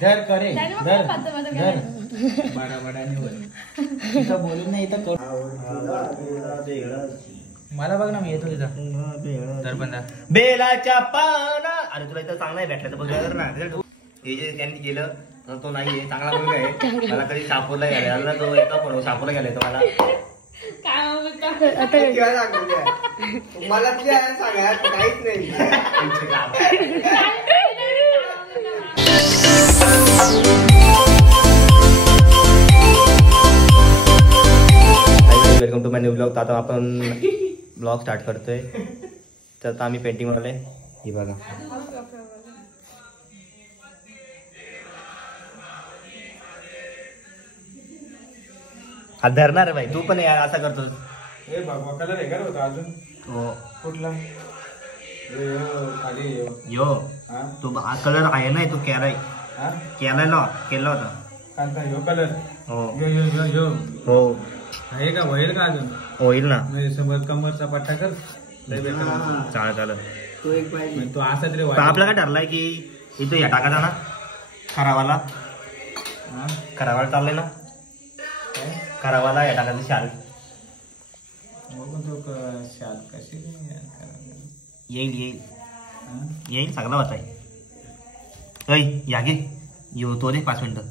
धर करे धर धर बडा बडा निवड इथं बोलून नाही इथं मला बघ ना मी येतो तिथं तर पण बेलाच्या पाना. अरे तुला इथं चांगला आहे भेटला तर बघ ना. हे जे त्यांनी केलं तर तो नाहीये चांगला मुलगा आहे. मला कधी सापूरला गेला तो एका पण सापूरला गेलाय तो मला मला सांगायला काहीच नाही. Welcome to my new blog. आता आपण ब्लॉग स्टार्ट करतोय. तर आता आम्ही पेंटिंग बनवलंय. ही बघा हा धरणार भाई तू पण यार असा करतोस. हे बाबा कलर आहे का होता अजून हो कुठला खाली यो तो हा कलर आहे ना तो केलाय केला होता कांता ह्यो कलर हो यो यो यो यो हो आहे का होईल का अजून होईल ना. म्हणजे समोर कमरचा पट्टा कर चालेल तो एक पाहिजे. तो असा तरी पण आपला काय ठरलाय की इथं या टाकायचा ना खरावाला चाललंय ना खरावाला या टाकायचं शाल शाल कशी येईल सगळा होता आहे. या गे येऊ तो दे 5 मिनिटं.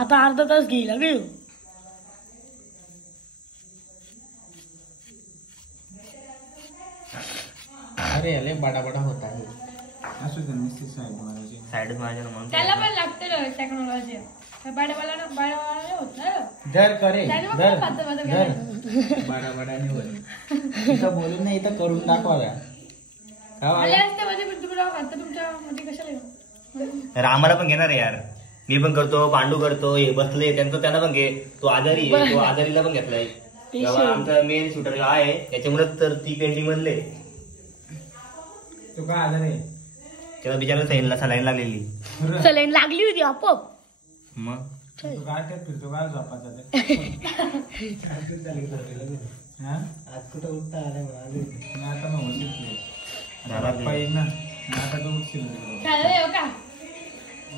आता अर्धा तास घेईल गे. अरे अरे बडा बडा होता है असू दे नुसती साईड माझ्या म्हणून त्याला पण लागतं टेक्नॉलॉजी. धर करे धर धर बडा बडा निवड इथं बोलून नाही इथं करून दाखवा. आम्हाला पण घेणार आहे यार. मी पण करतो पांडू करतो हे बसले त्यांचं त्यांना पण घे. तो आजारी आहे तो आजारीला पण घेतलाय. आमचा मेन शूटर आहे त्याच्यामुळे तर ती पेंटिंग बनले. तो काय आजार आहे त्याला बिचारा सलाईन लागलेली सलाईन लागली होती आपोआप. मग काय फिरतो काय झोपाचा आज कुठं उठता आला आता मग पाहिजे ना आता तो उठशील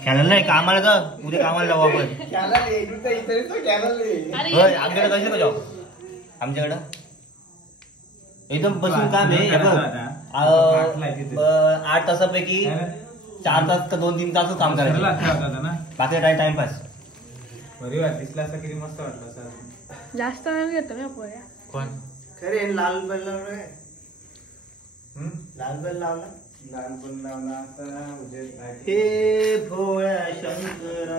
खेळायला नाही कामाला जा उद्या कामाला जाऊ आपण. आमच्याकडे कसे का जाऊ आमच्याकडं एकदम बसून काम आहे. 8 तासापैकी 4 तास का 2-3 तास काम करायचं ना बाकी टाइमपास. बरी वाट दिसला असं किती मस्त वाटलं सर. जास्त वेळ घेतो ना पोऱ्या. कोण खरे लाल बल लावलाय. लाल बल लावला हे भोळ्या शंकर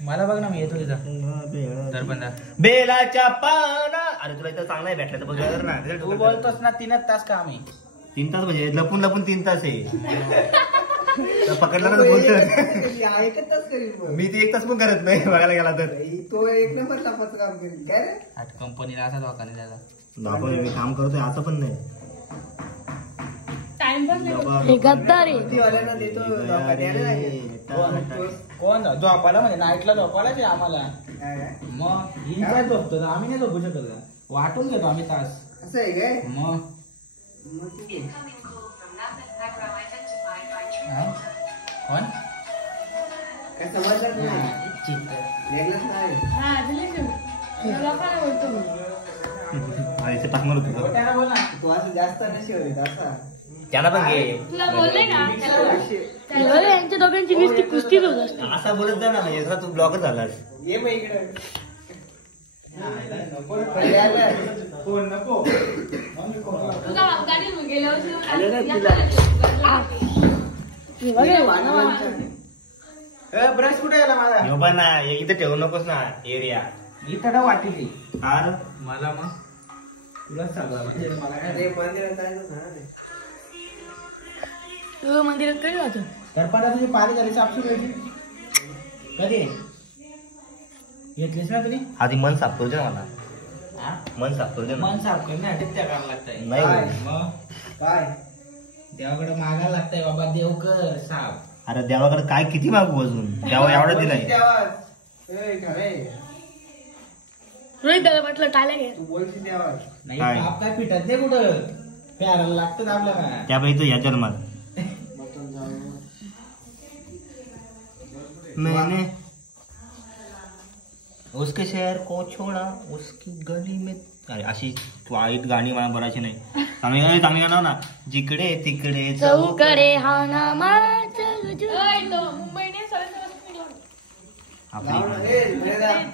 मला बघ ना मी येतो तिथं तर पण बेलाच्या पाना. अरे तुला इथं चांगला आहे भेटला तर बघ ना. तू बोलतोस ना 3 तास काम आहे. 3 तास म्हणजे लपून 3 तास आहे. पकडला ना बोलतो मी ते 1 तास पण करत नाही बघायला गेला तर. तो एक नंबर लपाचं काम करेल काय रे. आज कंपनीला असा धोका नाही त्याला. मी काम करतोय असं पण नाही. गद्दार कोण झोपायला म्हणजे नाईटला झोपायला आम्हाला मग ही काय झोपतो आम्ही नाही झोपू शकत. वाटून घेतो आम्ही तास असं आहे काय. मग कोण काय समजलं नाही. बोल ना तू असं जास्त नशी असा त्याला पण घे. तुला बोलले ना यांच्या दोघांची नुसती कुस्तीच होत असते. असा बोलत जा ना म्हणजे तू ब्लॉगर झालास. ये मग इकडे नको ब्रश कुठे गेला माझा. ह्यो पण ना इथं ठेवू नकोस ना एरिया इथं वाटली हार मला मग तुला सांगा म्हणजे मला काय मंदिरात जायचं ना. तू मंदिरात कधी जातो. करपाला तुझी पाणी झाली साफसूफ कधी घेतलीस ना तुम्ही आधी मन साफ करू दे ना मला. मन साफ करू दे ना. मन साफ करण्यासाठी त्या करायला लागतंय. नाही मग काय देवाकडे मागायला लागतंय बाबा देव कर साफ. अरे देवाकडे काय किती मागू अजून देवा एवढं दिलाय. रोहित दादा म्हटलं टाळ्या घे. तू बोलशील देवा नाही काय? बाप काय पिटत नाही कुठं प्याराला लागतं आपल्याला. त्यापैकी या जन्मात मैंने उसके शहर को छोड़ा उसकी गली में. अरे अशी वाईट गाणी मला बोलायची नाही. चांगली चांगली गाणं ना. जिकडे तिकडे चौकडे हा ना माझा मुंबईने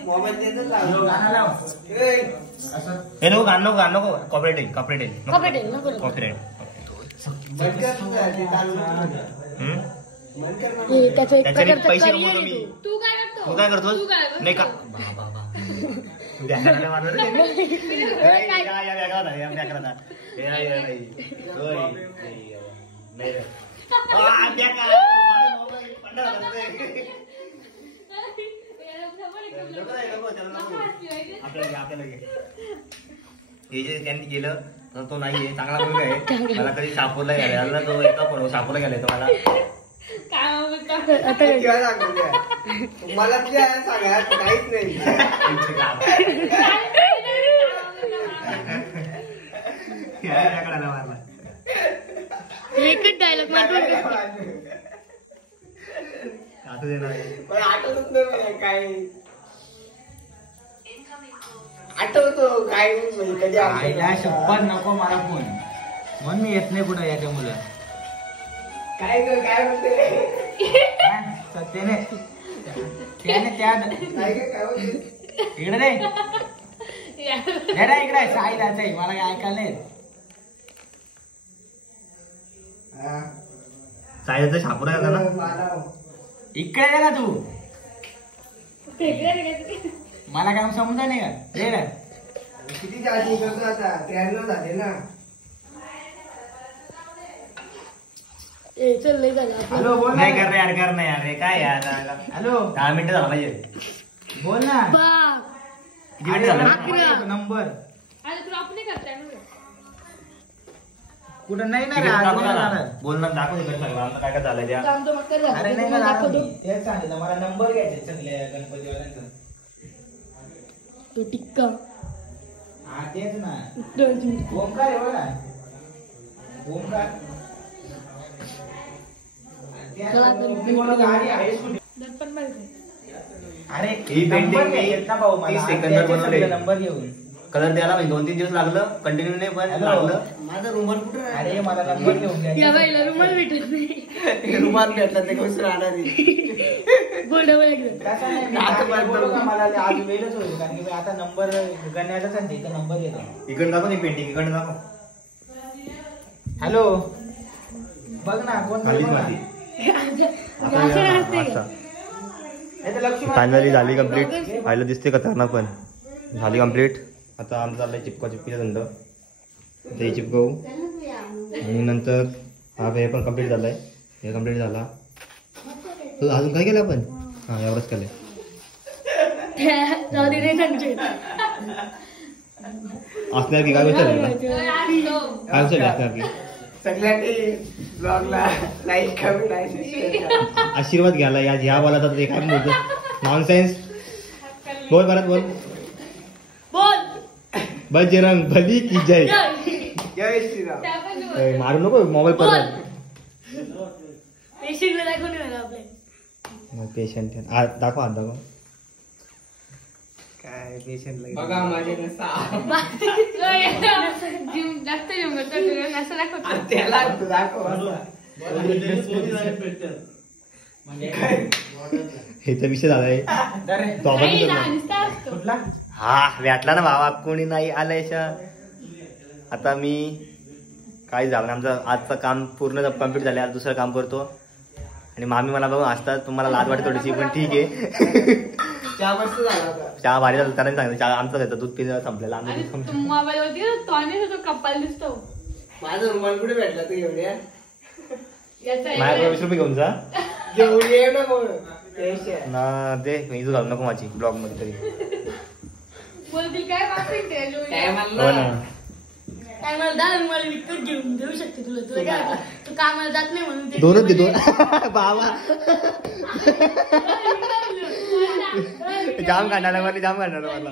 मोबाईल देतच यो, गाणं लाव. हे नको गाणं नको गाणं नको. कॉपरेट Copyright, नको. कॉपरेट. त्याचं एक त्याच्याने प्रकारचं पैसे career कमवतो आहे मी. तो. तू काय करतो? तू काय करतोस? तू काय करतो? नाही का व्याकरणाला मारलं रे. या व्याकरणाला, या व्याकरणाला. नाही रे. आपल्याला हे जे त्यांनी केलं तर तो नाहीये चांगला मुलगा आहे. मला कधी सापूरला गेला तो एका पण सापूरला गेलाय तो मला. काय म्हणतो? मला सांगा काहीच नाही. व्याकरणाला मारला. एकच डायलॉग मारतो असं देणार पण आठवत नाही मला काय. आठवतो काय म्हणजे कधी आईला आठवत शपथ नको मला फोन. म्हणून मी येत नाही कुठं याच्या मुलं. काय म्हणते त्याने त्या काय म्हणते इकडे रे इकडे साईला मला काय ऐकायला नाही. साईचा सापूरला गेला ना. इकडे दे ना तू. मला काय समजा नाही का रे ना. किती चार्जिंग करतो आता 93 झाले ना. चल लय झालं आपलं. हॅलो बोल नाही ना. कर रे यार कर ना यार. हे काय यार हॅलो 10 मिनिटं झाला पाहिजे. बोल ना. बाप. किती मिनिटं झालं? नंबर आता तुला आपण नाही करताय ना. कुठं नाही ना तिकडे रे, आज दाखव नाही ना. जाणार. बोल ना दाखव तिकडे सगळं आमचं काय काय झालंय त्या. जाऊन तो मग कर अरे नाही तुम्हाला ना दाखवतो. तेच सांगितलं मला नंबर घ्यायचे सगळ्या गणपतीवाल्यांचा. तो टिक्का हा तेच ना. 2 मिनिट. ओमकार आहे बघा. ओमकार चला तर. मी बोललो गाडी आहे स्कूटी. दर्पण माहिती. अरे ही नंबर painting घ्यायचे ना भाऊ मला. 30 आज सेकंदात द्यायचे बनवले. सगळे नंबर घेऊन. कलर द्यायला म्हणजे 2-3 दिवस लागलं कंटिन्यू नाही पण हॅलो. लागलं. माझा रुमाल कुठे अरे मला नंबर घेऊन या द्यायचे. बाईला रुमाल भेटत नाही. रुमाल भेटला ते कसं राहणार आहे? बोल डबल एकदा. कसं नाही, मी आता आज बंद बोललो करू. का मला आज वेळच होईल कारण की मी आता नंबर गण्याचा सांगते इथं नंबर येतो. इकडे दाखव नाही पेंटिंग इकडे दाखव. हॅलो बघ ना कोण खालीच बघ ना. माती. असं राहते. नाही तर लक्ष्मी फायनली झाली कम्प्लीट. पाहिलं दिसते का त्यांना पण झाली कम्प्लीट. आता आमचं चाललंय चिपका धंदा. ते चिपकवू आणि नंतर हा हे पण कम्प्लीट झालाय. हे कम्प्लीट झाला. तर अजून काय केलं आपण. हा एवढंच केलंय. जाऊ दे रे संजय. असणार की काय विचारलं काय विचारलं असणार की सगळ्यांनी ब्लॉगला लाईक कमी लाईक आशीर्वाद घ्यायला या ह्या बोला तर ते काय बोलतो नॉनसेन्स. बोल परत बोल. बोल. बजरंग बली की जय. जय श्रीराम. त्या पण बोल. ए, मारू नको मोबाईल बोल. परत. पेशंटला दाखवून येणार आपल्या. पेशंट दाखव हात दाखव. काय पेशंट बघा माझे नसा जिम जास्त जिम करतो तुला असं दाखवतो. त्याला दाखव हे तर विषय झालाय. तो आपण नाही, विचारला. नुसता असतो. कुठला हा भेटला ना भावा कोणी नाही आलायच्या. आता मी काय झालं आमचं आजचं काम पूर्ण कम्प्लीट झालं. आज दुसरं काम करतो आणि मामी मला बघून हसतात. तुम्हाला लाज वाटते थोडीशी पण ठीक आहे. चहा मस्त झाला होता. चहा भारी झालं त्याने सांगितलं चहा आमचं घेतो दूध पिणं संपलेलं आमचं आणि दूध तू संपलं. मोबाईल वरती तो आणि तो कप्पाल दिसतो. माझा रुमाल कुठे भेटला तू एवढ्या याचा माझ्याकडे 20 रुपये घेऊन जा घेऊन ये ना मग टेन्शन. ना. ते मी घालू नको माझी ब्लॉग मध्ये तरी. बोलतील काय मागतील ते जो काय हो म्हणला ना. काय मला दादा मला विकत घेऊन देऊ शकते तुला. तुला काय वाटलं तू कामाला जात नाही म्हणून ते. दोनच दे दोन. बाबा जाम काढणार मला जाम काढणार मला.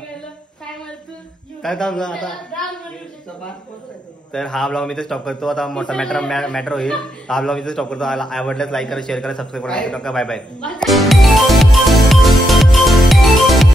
काय मला तू काय काम आता तर हा ब्लॉग मी तर स्टॉप करतो आता मोठा मॅटर होईल. हा ब्लॉग मी तर स्टॉप करतो. आवडल्यास लाईक करा, शेअर करा, सबस्क्राईब करा. Bye bye. माझं